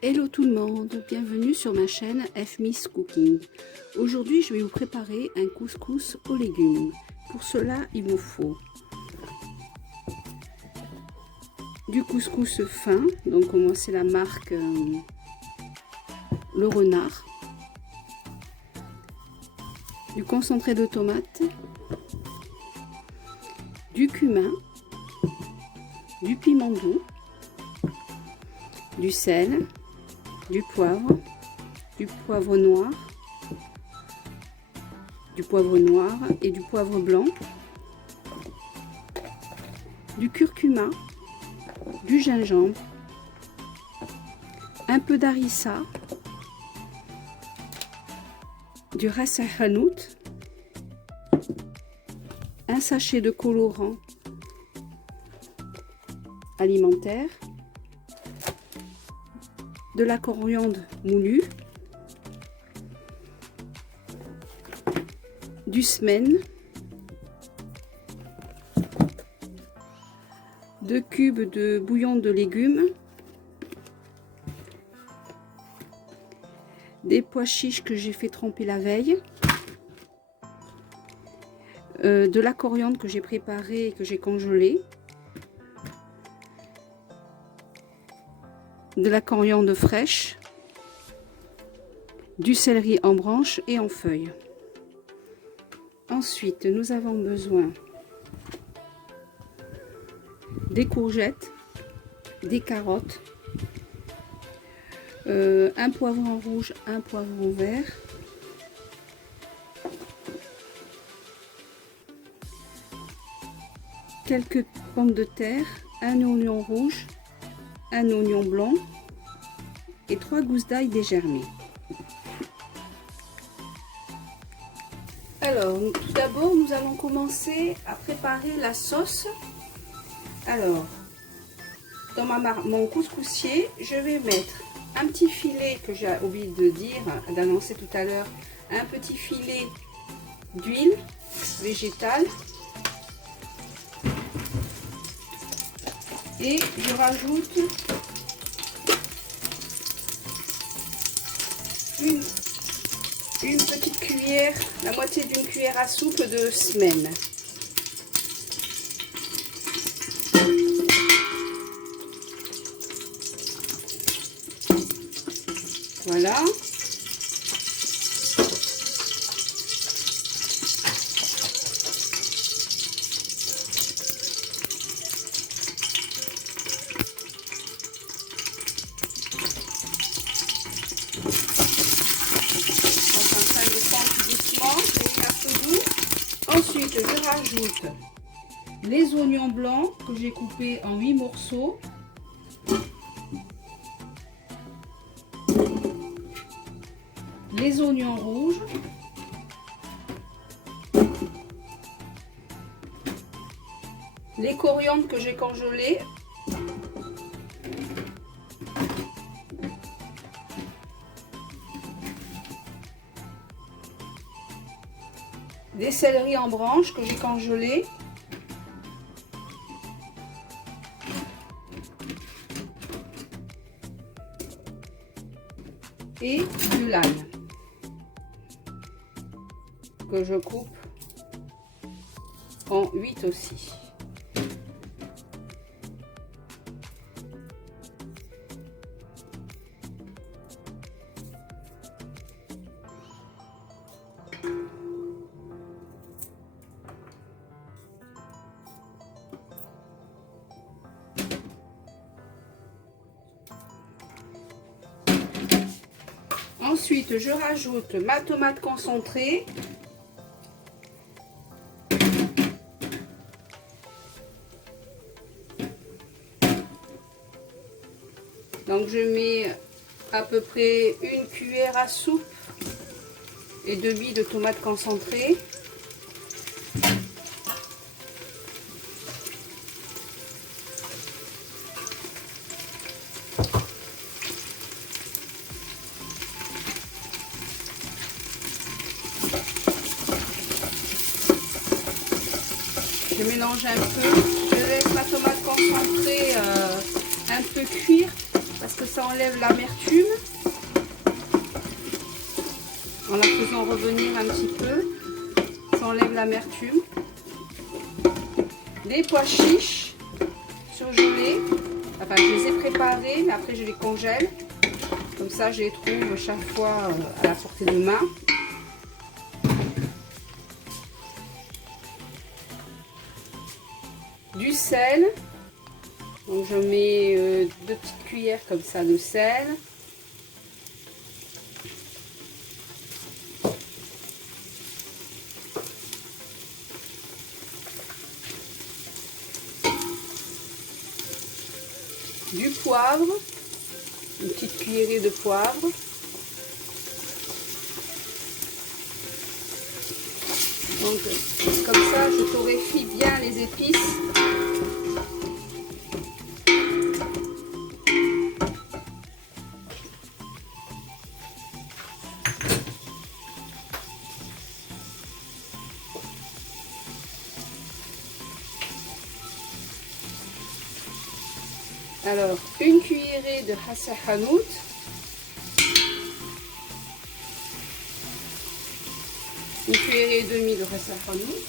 Hello tout le monde, bienvenue sur ma chaîne F-Miss Cooking. Aujourd'hui je vais vous préparer un couscous aux légumes. Pour cela il me faut du couscous fin, donc moi c'est la marque Le Renard, du concentré de tomate, du cumin, du piment doux, du sel, du poivre noir et du poivre blanc, du curcuma, du gingembre, un peu d'harissa, du ras el hanout, un sachet de colorant alimentaire, de la coriandre moulue, du semen, 2 cubes de bouillon de légumes, des pois chiches que j'ai fait tremper la veille, de la coriandre que j'ai préparée et que j'ai congelée, de la coriandre fraîche, du céleri en branches et en feuilles. Ensuite, nous avons besoin des courgettes, des carottes, un poivron rouge, un poivron vert, quelques pommes de terre, un oignon rouge, un oignon blanc et 3 gousses d'ail dégermées. Alors, tout d'abord, nous allons commencer à préparer la sauce. Alors, dans mon couscoussier, je vais mettre un petit filet que j'ai oublié de dire, d'annoncer tout à l'heure, un petit filet d'huile végétale. Et je rajoute une petite cuillère, la moitié d'une cuillère à soupe de semen. Voilà. Ensuite, je rajoute les oignons blancs que j'ai coupés en 8 morceaux. Les oignons rouges. Les coriandres que j'ai congelées. Des céleris en branches que j'ai congelés. Et de l'ail que je coupe en 8 aussi. Ensuite, je rajoute ma tomate concentrée. Donc, je mets à peu près une cuillère à soupe et demi de tomate concentrée. Je mélange un peu, je laisse ma tomate concentrée un peu cuire parce que ça enlève l'amertume. En la faisant revenir un petit peu, ça enlève l'amertume. Des pois chiches surgelés. Enfin, je les ai préparés, mais après je les congèle. Comme ça, je les trouve chaque fois à la portée de main. Du sel. Donc je mets 2 petites cuillères comme ça de sel. Du poivre, une petite cuillerée de poivre. Donc comme ça je torréfie bien les épices. Alors, une cuillerée de Hassa Hanout, une cuillerée et demie de Hassa Hanout,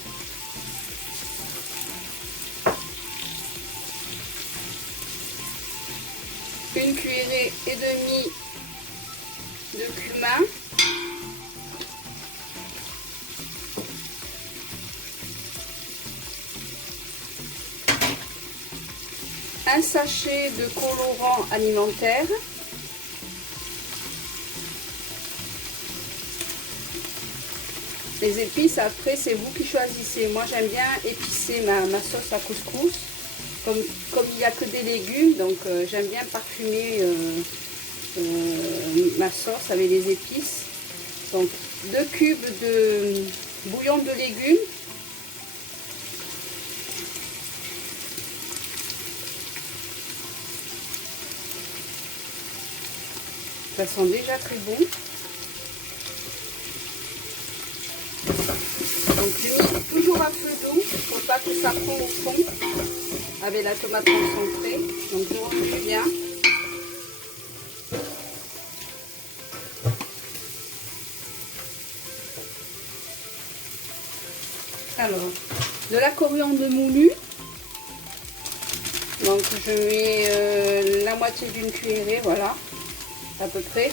une cuillerée et demie de cumin, un sachet de colorant alimentaire, les épices après c'est vous qui choisissez. Moi j'aime bien épicer ma sauce à couscous, comme il n'y a que des légumes, donc j'aime bien parfumer ma sauce avec les épices. Donc 2 cubes de bouillon de légumes, ça sent déjà très bon. Donc je mets toujours à feu doux pour pas que ça prend au fond avec la tomate concentrée. Donc je refais bien. Alors, de la coriandre moulue. Donc je mets la moitié d'une cuillerée, voilà, à peu près.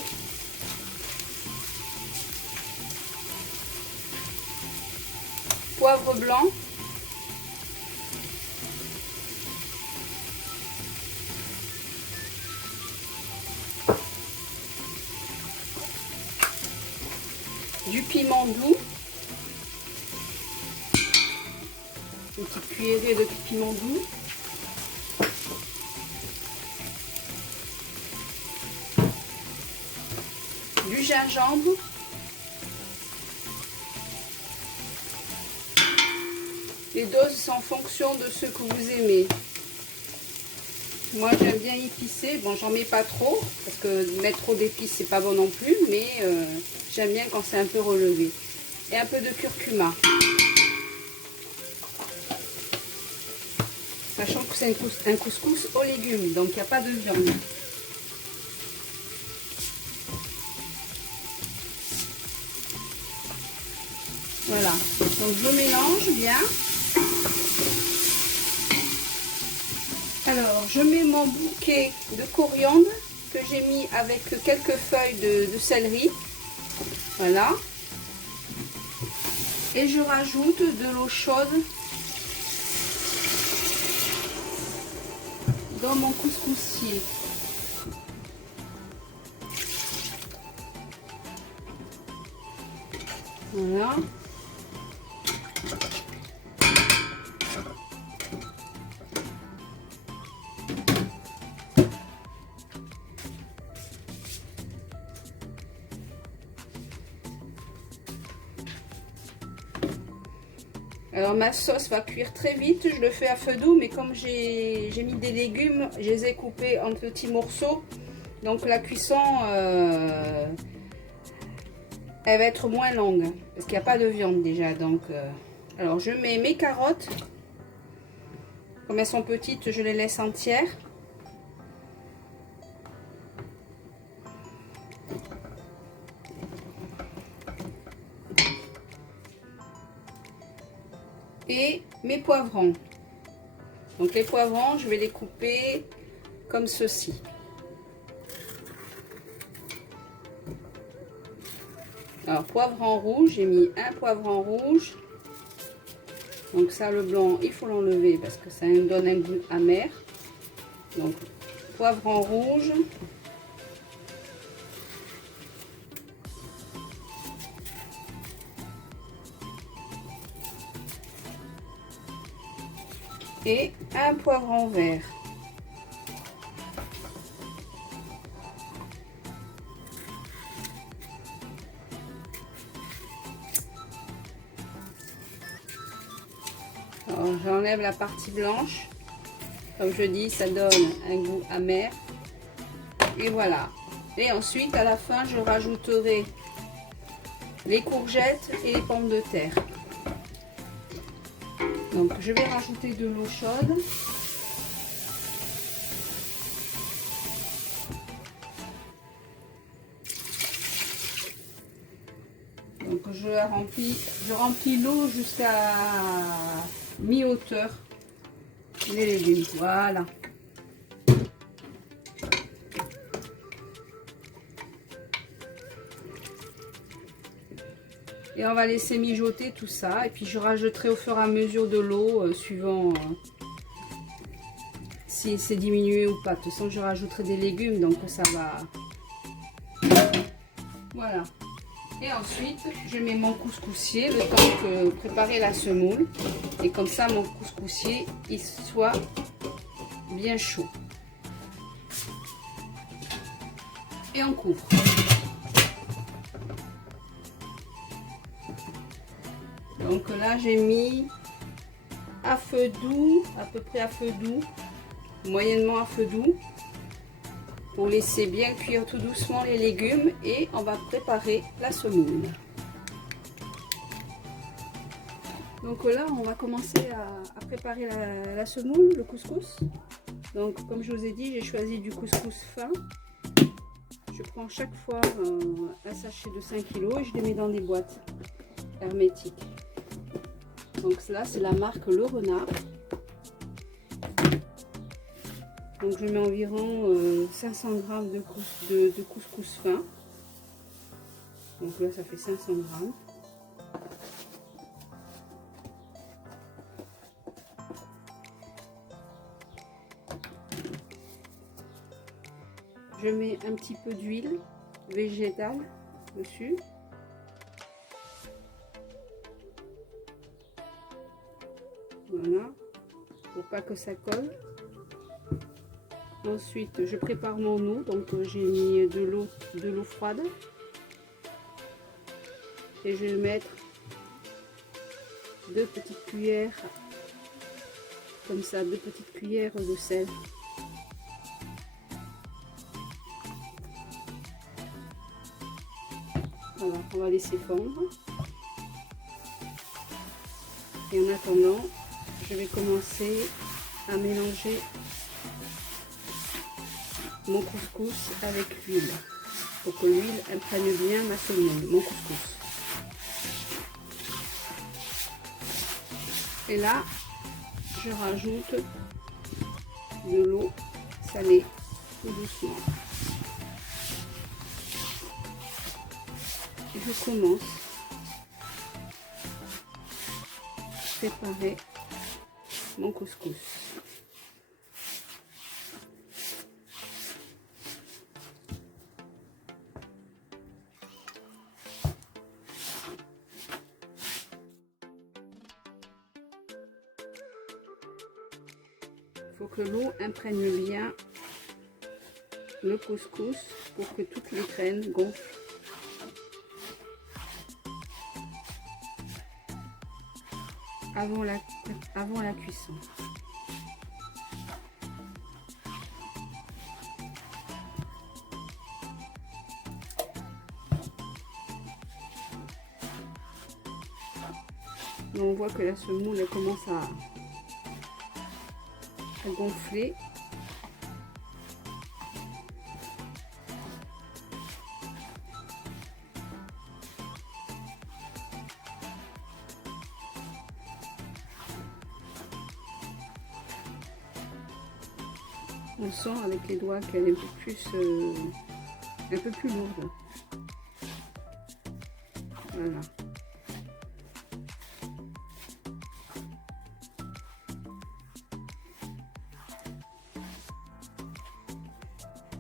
Poivre blanc. Du piment doux. Une petite cuillerée de piment doux. Du gingembre. Les doses sont en fonction de ce que vous aimez. Moi j'aime bien épicer, bon j'en mets pas trop, parce que mettre trop d'épices c'est pas bon non plus, mais j'aime bien quand c'est un peu relevé. Et un peu de curcuma. Sachant que c'est un couscous aux légumes, donc il n'y a pas de viande. Voilà, donc je mélange bien. Alors, je mets mon bouquet de coriandre que j'ai mis avec quelques feuilles de céleri. Voilà. Et je rajoute de l'eau chaude dans mon couscoussier. Voilà. Alors ma sauce va cuire très vite, je le fais à feu doux, mais comme j'ai mis des légumes, je les ai coupés en petits morceaux. Donc la cuisson, elle va être moins longue, parce qu'il n'y a pas de viande déjà. Donc, alors je mets mes carottes, comme elles sont petites, je les laisse entières. et mes poivrons. Donc les poivrons, je vais les couper comme ceci. Alors poivron rouge, j'ai mis un poivron rouge. Donc ça, le blanc, il faut l'enlever parce que ça donne un goût amer. Donc poivron rouge. Et un poivron vert. Alors j'enlève la partie blanche. Comme je dis, ça donne un goût amer. Et voilà. Et ensuite, à la fin, je rajouterai les courgettes et les pommes de terre. Donc je vais rajouter de l'eau chaude. Donc je remplis l'eau jusqu'à mi-hauteur. Les légumes, voilà. Et on va laisser mijoter tout ça. Et puis je rajouterai au fur et à mesure de l'eau, suivant si c'est diminué ou pas. De toute façon, je rajouterai des légumes, donc ça va. Voilà. Et ensuite, je mets mon couscoussier le temps que préparer la semoule. Et comme ça, mon couscoussier, il soit bien chaud. Et on couvre. Donc là, j'ai mis à feu doux, à peu près à feu doux, moyennement à feu doux, pour laisser bien cuire tout doucement les légumes et on va préparer la semoule. Donc là, on va commencer à préparer la semoule, le couscous. Donc comme je vous ai dit, j'ai choisi du couscous fin. Je prends chaque fois un sachet de 5 kg et je les mets dans des boîtes hermétiques. Donc là, c'est la marque Le Renard. Donc je mets environ 500 g de couscous fin. Donc là, ça fait 500 g. Je mets un petit peu d'huile végétale dessus. Voilà, pour pas que ça colle. Ensuite, je prépare mon eau. Donc j'ai mis de l'eau froide. Et je vais mettre 2 petites cuillères, comme ça, 2 petites cuillères de sel. Voilà, on va laisser fondre. Et en attendant, je vais commencer à mélanger mon couscous avec l'huile pour que l'huile imprègne bien ma semoule, mon couscous. Et là, je rajoute de l'eau salée tout doucement. Et je commence à préparer mon couscous. Il faut que l'eau imprègne bien le couscous pour que toutes les graines gonflent. Avant la cuisson. On voit que la semoule elle commence à gonfler. On sent avec les doigts qu'elle est un peu plus lourde. Voilà.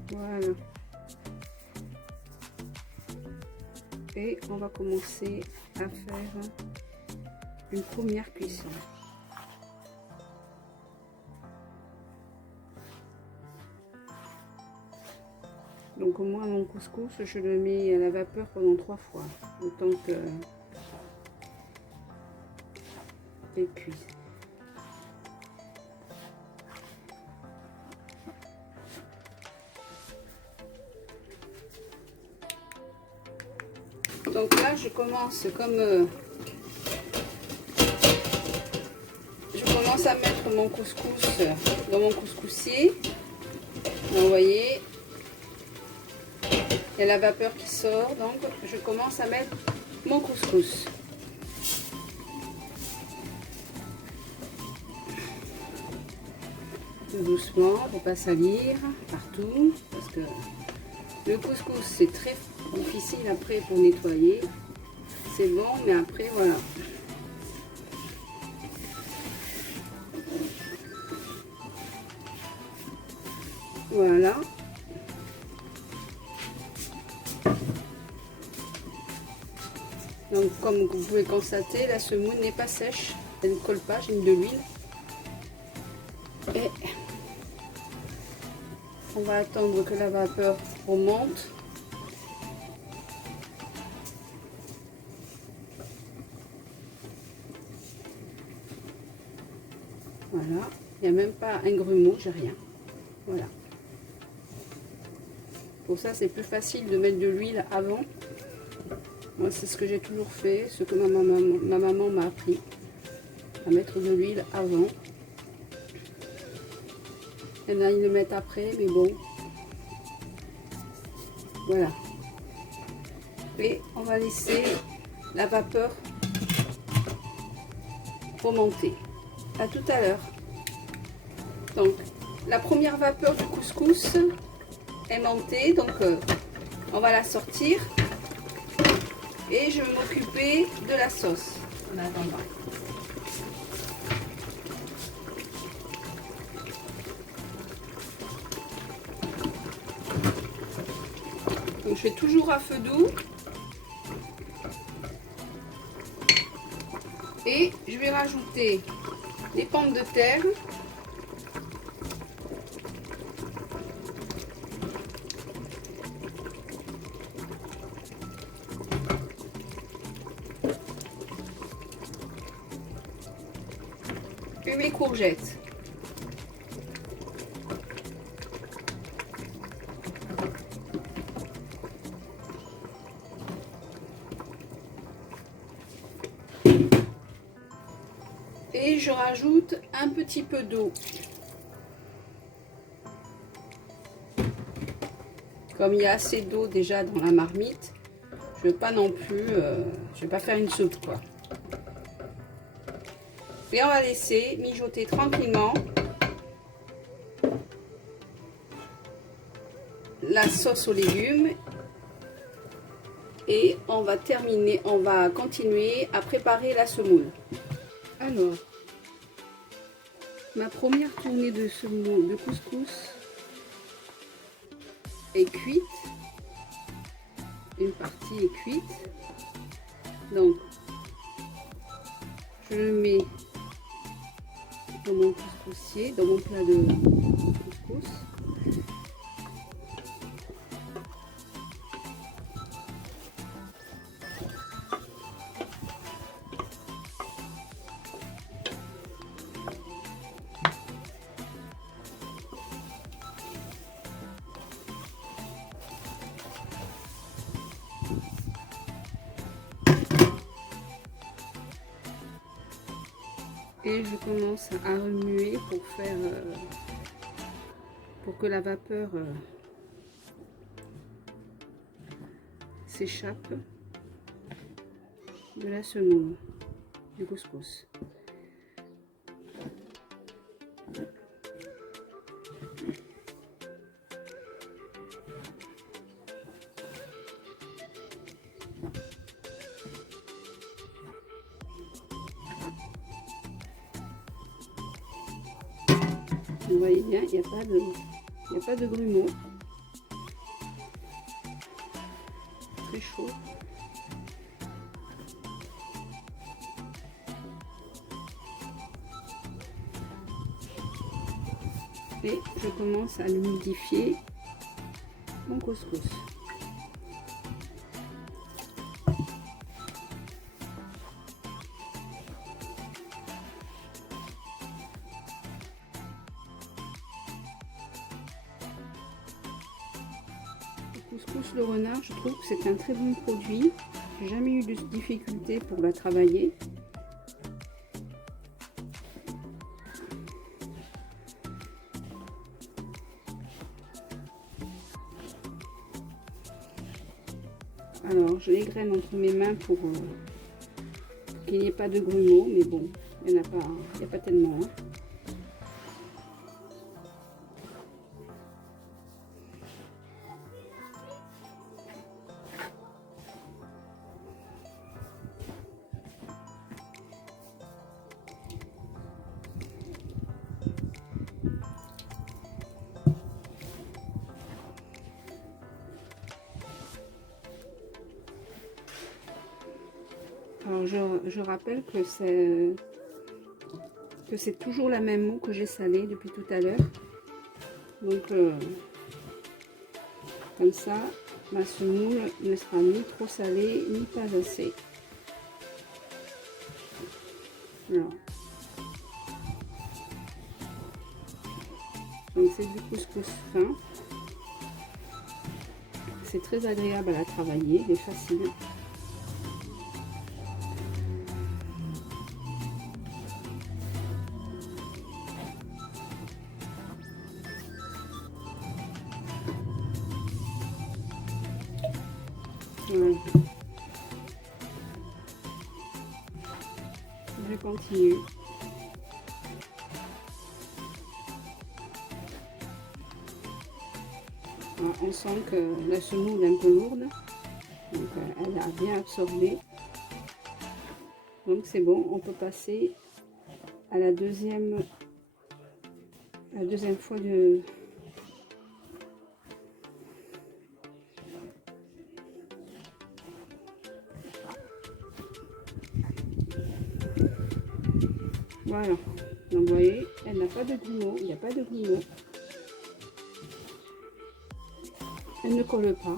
Voilà. Et on va commencer à faire une première cuisson. Donc moi, mon couscous, je le mets à la vapeur pendant 3 fois, le temps qu'il cuise. Donc là, je commence je commence à mettre mon couscous dans mon couscoussier. Donc, vous voyez, il y a la vapeur qui sort, donc je commence à mettre mon couscous. Tout doucement, pour pas salir partout, parce que le couscous c'est très difficile après pour nettoyer. C'est bon, mais après voilà. Voilà. Donc comme vous pouvez constater, la semoule n'est pas sèche, elle ne colle pas, j'ai mis de l'huile. Et on va attendre que la vapeur remonte. Voilà, il n'y a même pas un grumeau, j'ai rien. Voilà. Pour ça, c'est plus facile de mettre de l'huile avant. Moi, c'est ce que j'ai toujours fait, ce que ma maman m'a appris, à mettre de l'huile avant. Il y en a, ils le mettent après, mais bon. Voilà. Et on va laisser la vapeur remonter. À tout à l'heure. Donc, la première vapeur du couscous est montée, donc on va la sortir. Et je vais m'occuper de la sauce en attendant. Donc je fais toujours à feu doux. Et je vais rajouter les pommes de terre. Et mes courgettes. Et je rajoute un petit peu d'eau. Comme il y a assez d'eau déjà dans la marmite, je ne veux pas non plus, je vais pas faire une soupe quoi. Et on va laisser mijoter tranquillement la sauce aux légumes. Et on va continuer à préparer la semoule. Alors, ma première tournée de semoule de couscous est cuite. Une partie est cuite. Donc, je le mets dans mon couscoussier, dans mon plat de couscous. Et je commence à remuer pour que la vapeur s'échappe de la semoule du couscous. Vous voyez bien, il n'y a pas de grumeaux. Très chaud. Et je commence à humidifier mon couscous. Le couscous le renard, je trouve que c'est un très bon produit. J'ai jamais eu de difficulté pour la travailler. Alors, je l'égrène entre mes mains pour qu'il n'y ait pas de grumeaux, mais bon, il n'y en a pas, il n'y a pas tellement. Hein. Alors je rappelle que c'est toujours la même eau que j'ai salée depuis tout à l'heure. Donc comme ça, ma semoule ne sera ni trop salée ni pas assez. Alors. Donc c'est du couscous fin. C'est très agréable à travailler, il est facile. Voilà. Je continue. Alors, on sent que la semoule est un peu lourde, donc elle a bien absorbé. Donc c'est bon, on peut passer à la deuxième fois de... Voilà, donc vous voyez, elle n'a pas de grumeaux, il n'y a pas de grumeaux. Elle ne colle pas.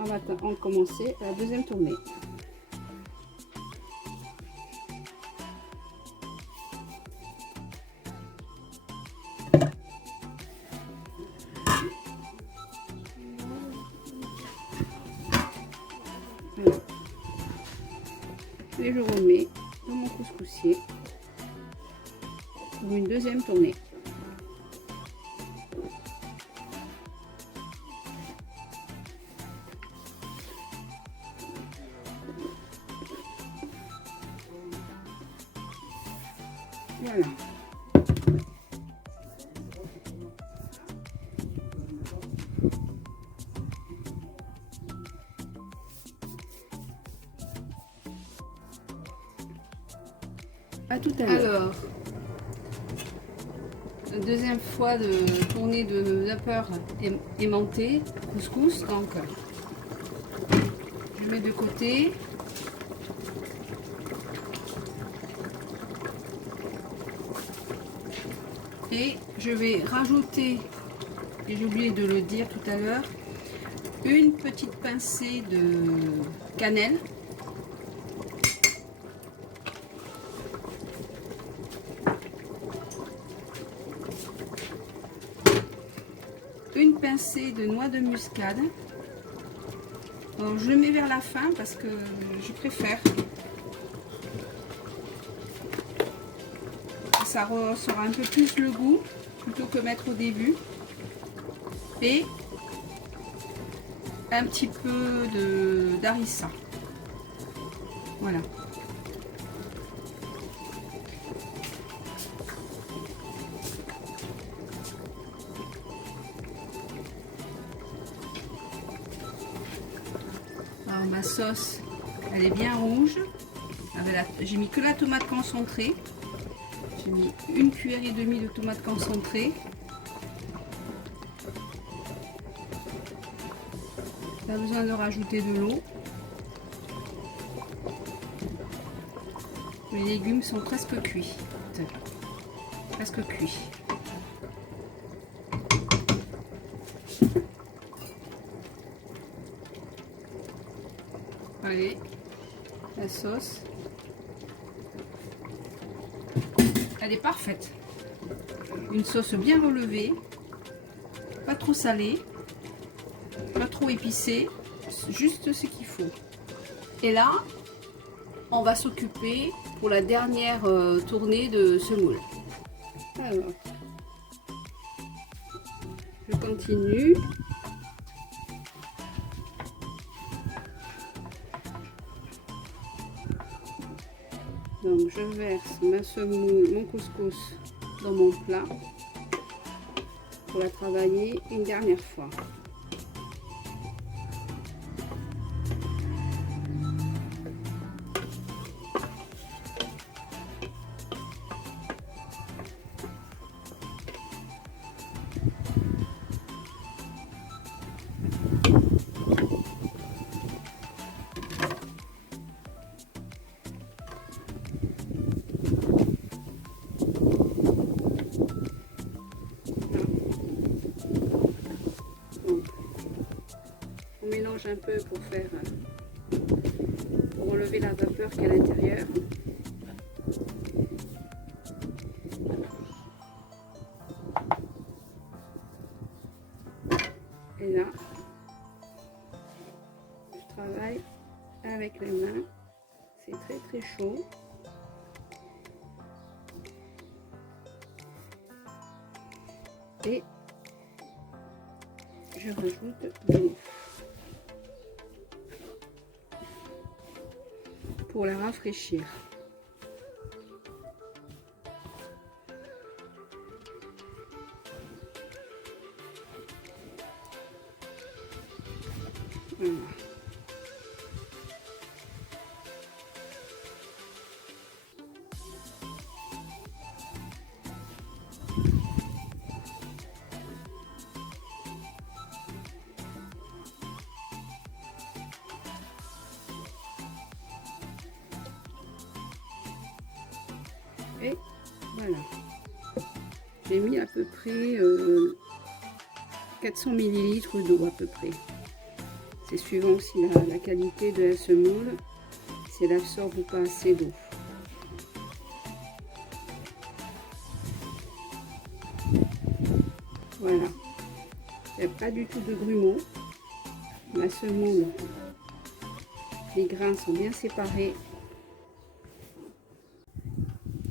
On va commencer la deuxième tournée. Voilà. Et je remets dans mon couscoussier pour une deuxième tournée. Voilà. À tout à l'heure. Alors, la deuxième fois de tournée de vapeur aimantée, couscous. Donc, je mets de côté. Et je vais rajouter, et j'ai oublié de le dire tout à l'heure, une petite pincée de cannelle. Une pincée de noix de muscade. Alors, je le mets vers la fin parce que je préfère. Ça ressort un peu plus le goût plutôt que mettre au début. Et un petit peu d'harissa. Voilà. Alors ma sauce, elle est bien rouge. J'ai mis que la tomate concentrée. J'ai mis 1,5 cuillère de tomates concentrées. Pas besoin de rajouter de l'eau. Les légumes sont presque cuits. Presque cuits. Allez, la sauce. Elle est parfaite. Une sauce bien relevée, pas trop salée, pas trop épicée, juste ce qu'il faut. Et là, on va s'occuper pour la dernière tournée de ce moule. Alors, je continue. Donc je verse ma semoule, mon couscous dans mon plat pour la travailler une dernière fois. On mélange un peu pour enlever la vapeur qu'il y a à l'intérieur. Et là, je travaille avec les mains. C'est très très chaud. Et je rajoute de l'eau pour la rafraîchir. Voilà. Et voilà, j'ai mis à peu près 400 ml d'eau à peu près. C'est suivant aussi la qualité de la semoule, si elle absorbe ou pas assez d'eau. Voilà, il n'y a pas du tout de grumeaux. Ma semoule, les grains sont bien séparés.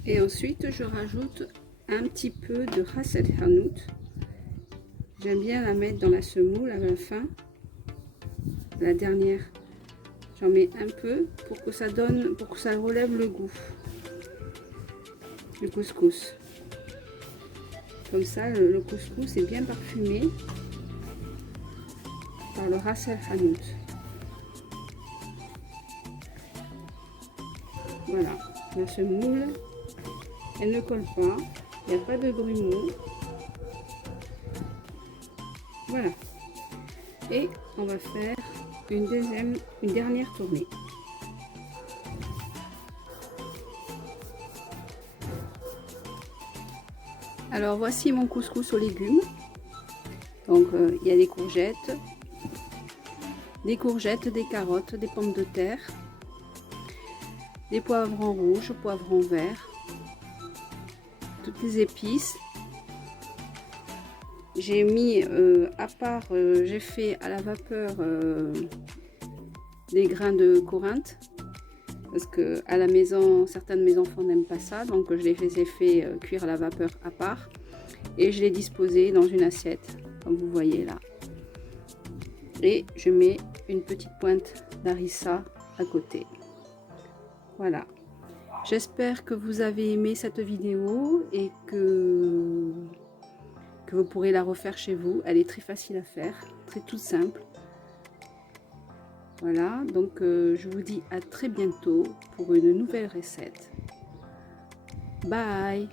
Et ensuite, je rajoute un petit peu de ras el hanout. J'aime bien la mettre dans la semoule à la fin, la dernière. J'en mets un peu pour que ça donne, pour que ça relève le goût du couscous. Comme ça, le couscous est bien parfumé par le ras el hanout. Voilà, la semoule. Elle ne colle pas, il n'y a pas de grumeaux. Voilà. Et on va faire une dernière tournée. Alors voici mon couscous aux légumes. Donc il y a des courgettes, des carottes, des pommes de terre, des poivrons rouges, poivrons verts, toutes les épices. J'ai mis à part, j'ai fait à la vapeur des grains de corinthe parce que à la maison, certains de mes enfants n'aiment pas ça, donc je les ai fait cuire à la vapeur à part et je l'ai disposé dans une assiette comme vous voyez là. Et je mets une petite pointe d'harissa à côté. Voilà. J'espère que vous avez aimé cette vidéo et que vous pourrez la refaire chez vous. Elle est très facile à faire, très toute simple. Voilà, donc je vous dis à très bientôt pour une nouvelle recette. Bye!